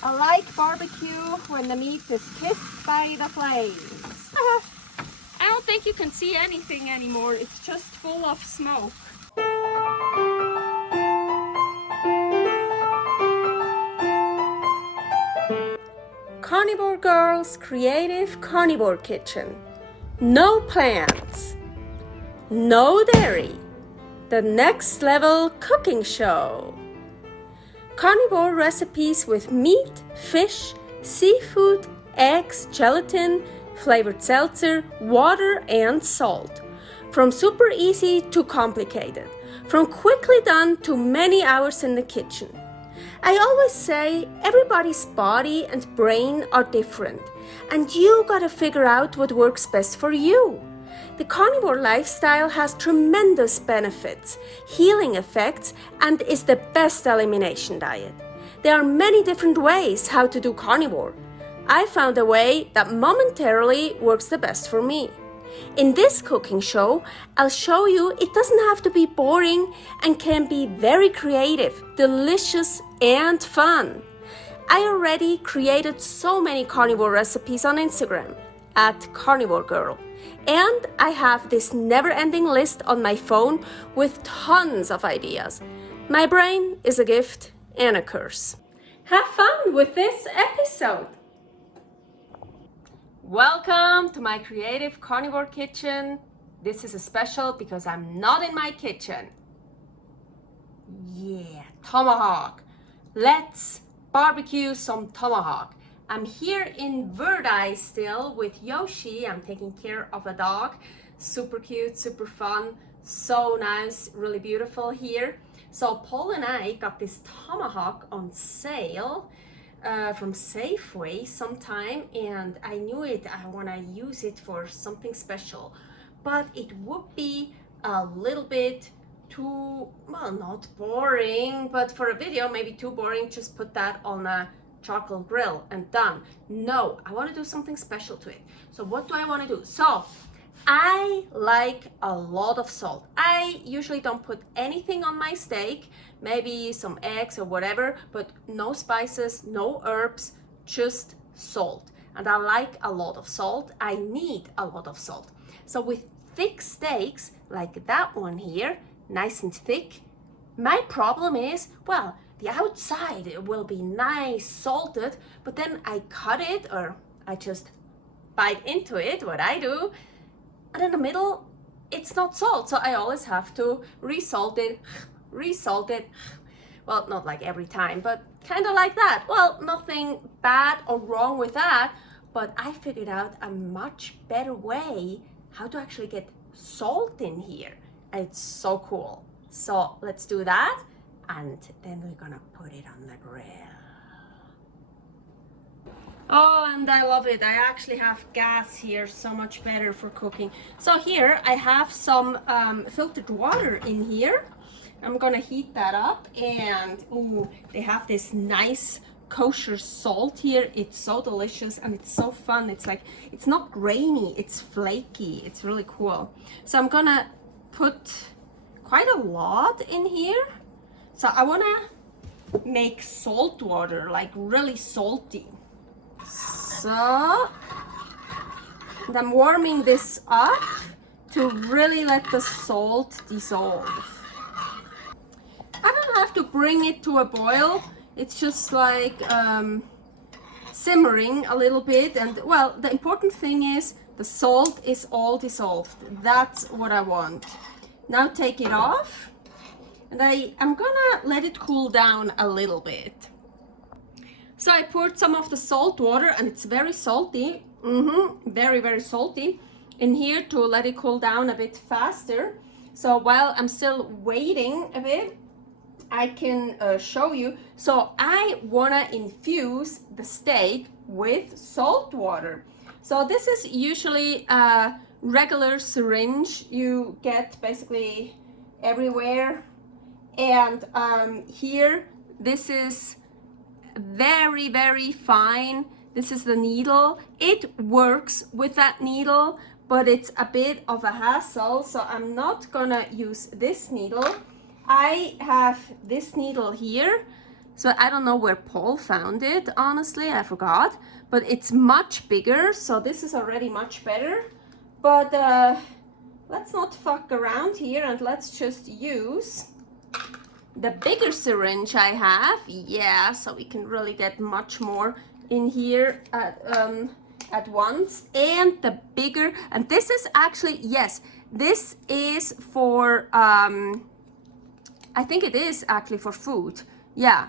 I like barbecue when the meat is kissed by the flames. I don't think you can see anything anymore. It's just full of smoke. Carnivore Girl's Creative Carnivore Kitchen. No plants. No dairy. The next level cooking show. Carnivore recipes with meat, fish, seafood, eggs, gelatin, flavored seltzer, water, and salt. From super easy to complicated. From quickly done to many hours in the kitchen. I always say everybody's body and brain are different, and you gotta figure out what works best for you. The carnivore lifestyle has tremendous benefits, healing effects, and is the best elimination diet. There are many different ways how to do carnivore. I found a way that momentarily works the best for me. In this cooking show, I'll show you it doesn't have to be boring and can be very creative, delicious, and fun. I already created so many carnivore recipes on Instagram at Carnivore Girl. And I have this never-ending list on my phone with tons of ideas. My brain is a gift and a curse. Have fun with this episode. Welcome to my creative carnivore kitchen. This is a special because I'm not in my kitchen. Yeah, tomahawk. Let's barbecue some tomahawk. I'm here in Verdi still with Yoshi. I'm taking care of a dog. Super cute, super fun, so nice, really beautiful here. So Paul and I got this tomahawk on sale from Safeway sometime, and I knew I want to use it for something special, but it would be a little bit too, well, not boring, but for a video maybe too boring. Just put that on a charcoal grill and done. No, I want to do something special to it. So what do I want to do? So I like a lot of salt. I usually don't put anything on my steak, maybe some eggs or whatever, but no spices, no herbs, just salt. And I like a lot of salt. I need a lot of salt. So with thick steaks like that one here, nice and thick, my problem is, well, the outside will be nice salted, but then I cut it, or I just bite into it, what I do, and in the middle, it's not salt. So I always have to resalt it. Well, not like every time, but kind of like that. Well, nothing bad or wrong with that, but I figured out a much better way how to actually get salt in here. And it's so cool. So let's do that. And then we're gonna put it on the grill. Oh, and I love it. I actually have gas here, so much better for cooking. So here I have some filtered water in here. I'm gonna heat that up, and ooh, they have this nice kosher salt here. It's so delicious and it's so fun. It's like, it's not grainy, it's flaky. It's really cool. So I'm gonna put quite a lot in here. So I wanna make salt water, like really salty. So, and I'm warming this up to really let the salt dissolve. I don't have to bring it to a boil. It's just like simmering a little bit. And well, the important thing is the salt is all dissolved. That's what I want. Now take it off. And I'm gonna let it cool down a little bit. So I poured some of the salt water, and it's very salty, very, very salty, in here to let it cool down a bit faster. So while I'm still waiting a bit, I can show you. So I wanna infuse the steak with salt water. So this is usually a regular syringe you get basically everywhere. And here, this is very, very fine. This is the needle. It works with that needle, but it's a bit of a hassle, so I'm not gonna use this needle. I have this needle here. So I don't know where Paul found it, honestly, I forgot. But it's much bigger, so this is already much better. But let's not fuck around here and let's just use the bigger syringe I have. Yeah, so we can really get much more in here at once. And the bigger, and this is actually, yes, this is for, I think it is actually for food. Yeah,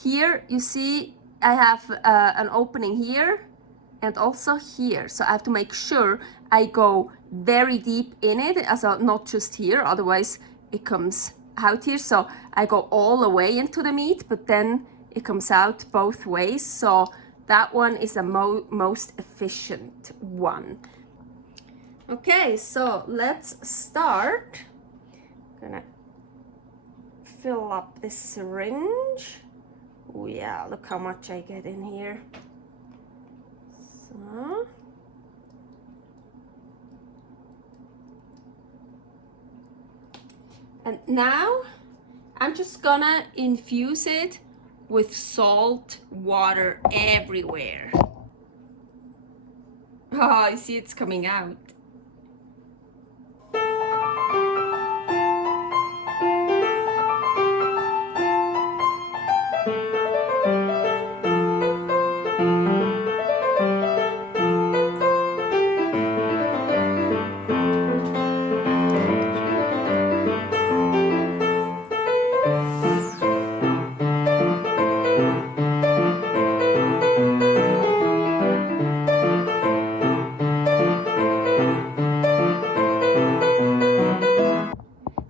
here you see I have an opening here and also here. So I have to make sure I go very deep in it, also not just here, otherwise it comes out here. So I go all the way into the meat, but then it comes out both ways. So that one is the most efficient one. Okay, so let's start. Gonna fill up this syringe. Oh yeah, look how much I get in here. So. And now I'm just gonna infuse it with salt water everywhere. Oh, I see it's coming out.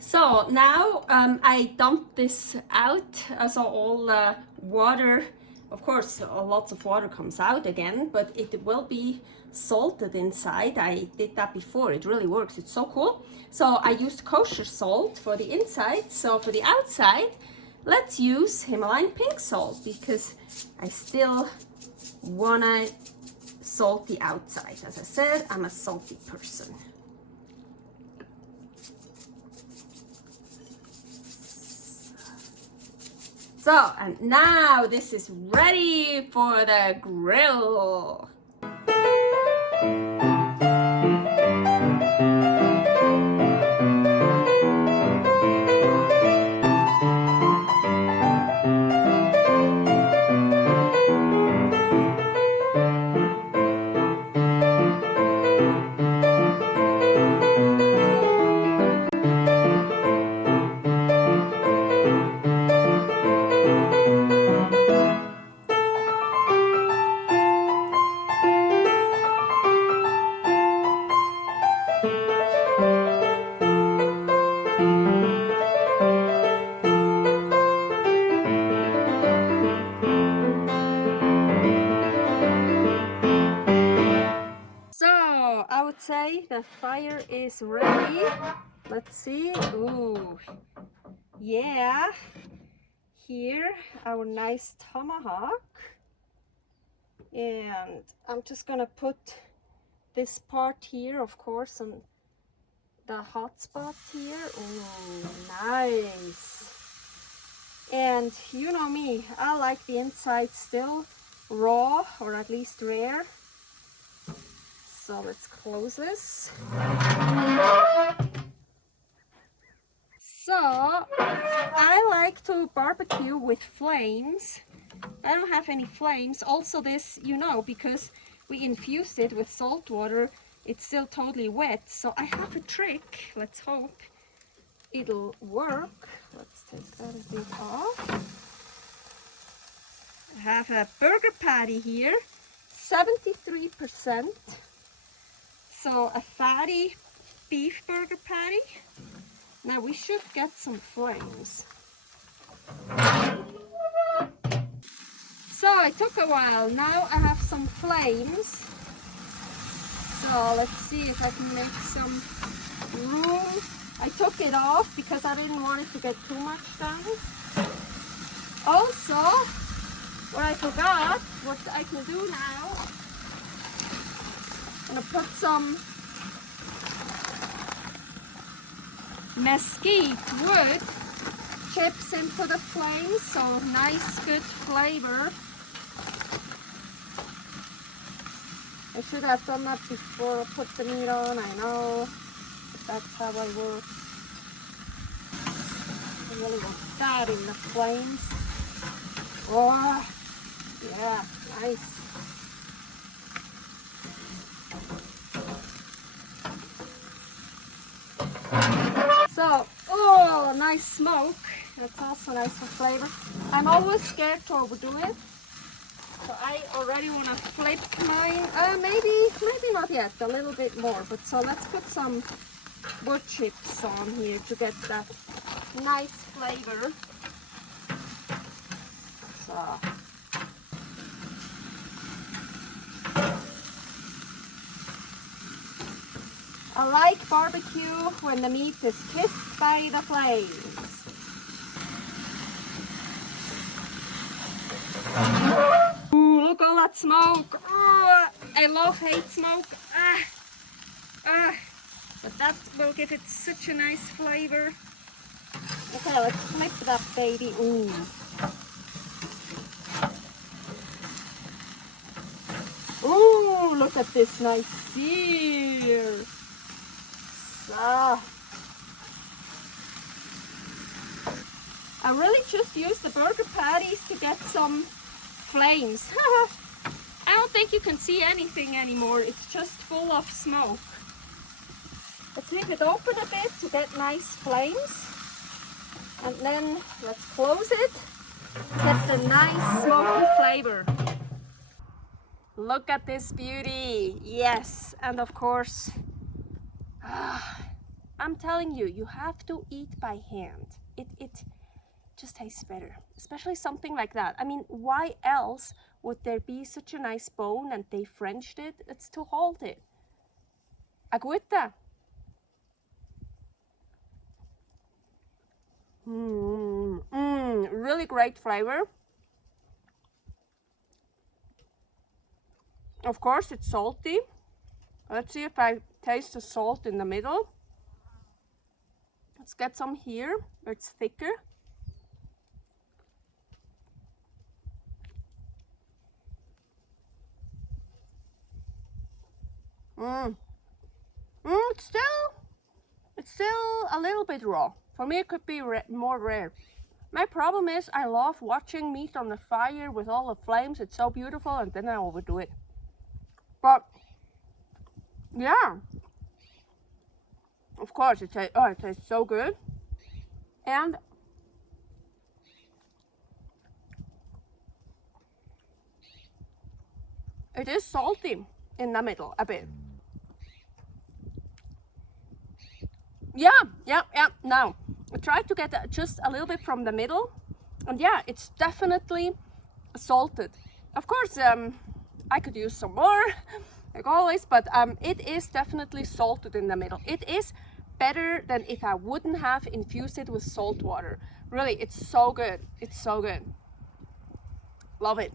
So now I dumped this out, so all the water, of course lots of water comes out again, but it will be salted inside. I did that before, it really works, it's so cool. So I used kosher salt for the inside, so for the outside let's use Himalayan pink salt because I still wanna salt the outside. As I said, I'm a salty person. So, and now this is ready for the grill. Say the fire is ready. Let's see. Ooh, yeah. Here our nice tomahawk, and I'm just gonna put this part here, of course, on the hot spot here. Ooh, nice. And you know me, I like the inside still raw, or at least rare. So let's close this. So I like to barbecue with flames. I don't have any flames. Also this, you know, because we infused it with salt water, it's still totally wet. So I have a trick. Let's hope it'll work. Let's take that a bit off. I have a burger patty here, 73%. So a fatty beef burger patty. Now we should get some flames. So it took a while. Now I have some flames. So let's see if I can make some room. I took it off because I didn't want it to get too much done. Also, what I forgot, what I can do now, I'm gonna put some mesquite wood chips into the flame, so nice, good flavor. I should have done that before I put the meat on, I know, but that's how I work. I really want that in the flames. Oh, yeah, nice. So, oh, nice smoke. That's also nice for flavor. I'm always scared to overdo it. So I already want to flip mine. Maybe not yet, a little bit more. But so let's put some wood chips on here to get that nice flavor. So. I like barbecue when the meat is kissed by the flames. Ooh, look all that smoke. Oh, I hate smoke. But that will give it such a nice flavor. Okay, let's flip that baby. Ooh. Ooh, look at this nice sear. I really just use the burger patties to get some flames. I don't think you can see anything anymore. It's just full of smoke. Let's leave it open a bit to get nice flames. And then let's close it. Get the nice smoky flavor. Look at this beauty. Yes, and of course, I'm telling you, you have to eat by hand. It just tastes better, especially something like that. I mean, why else would there be such a nice bone and they Frenched it? It's to hold it. Agüita. Really great flavor. Of course, it's salty. Let's see if I taste the salt in the middle. Let's get some here where it's thicker. It's still a little bit raw. For me, it could be more rare. My problem is I love watching meat on the fire with all the flames. It's so beautiful, and then I overdo it. But yeah, of course it tastes so good, and it is salty in the middle a bit. Yeah. Now I tried to get just a little bit from the middle, and yeah, it's definitely salted. Of course, I could use some more, like always, but it is definitely salted in the middle. It is better than if I wouldn't have infused it with salt water. Really, it's so good. It's so good. Love it.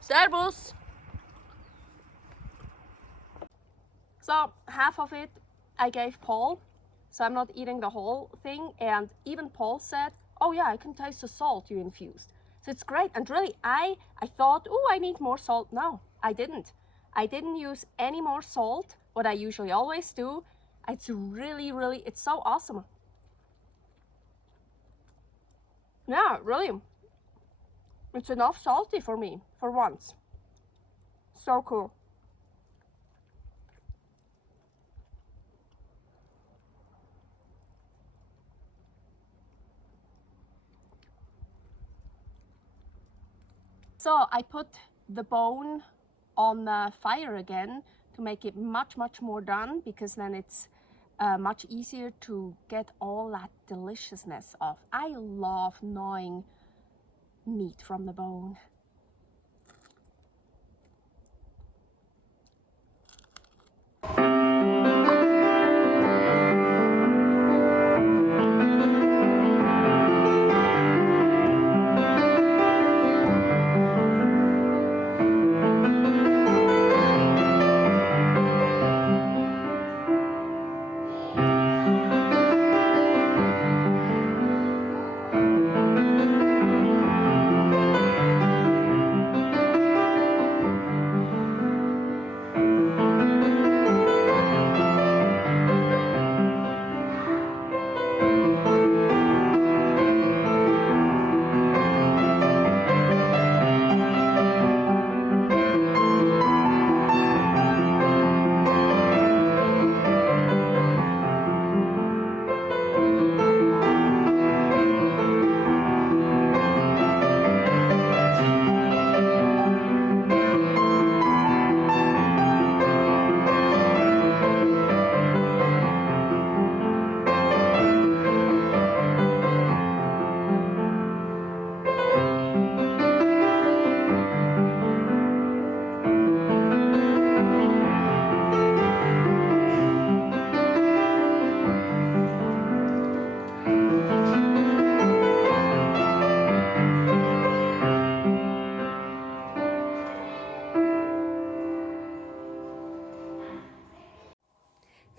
Servus! So half of it I gave Paul, so I'm not eating the whole thing, and even Paul said, oh yeah, I can taste the salt you infused. So it's great, and really I thought, oh, I need more salt. No, I didn't. I didn't use any more salt, what I usually always do. It's really, it's so awesome. Yeah, really. It's enough salty for me, for once. So cool. So I put the bone on the fire again to make it much more done, because then it's much easier to get all that deliciousness off. I love gnawing meat from the bone.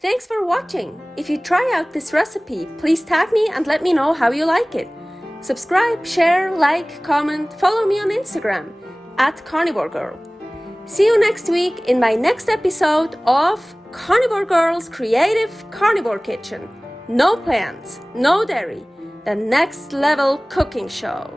Thanks for watching. If you try out this recipe, please tag me and let me know how you like it. Subscribe, share, like, comment, follow me on Instagram @CarnivoreGirl. See you next week in my next episode of Carnivore Girl's Creative Carnivore Kitchen. No plants, no dairy, the next level cooking show.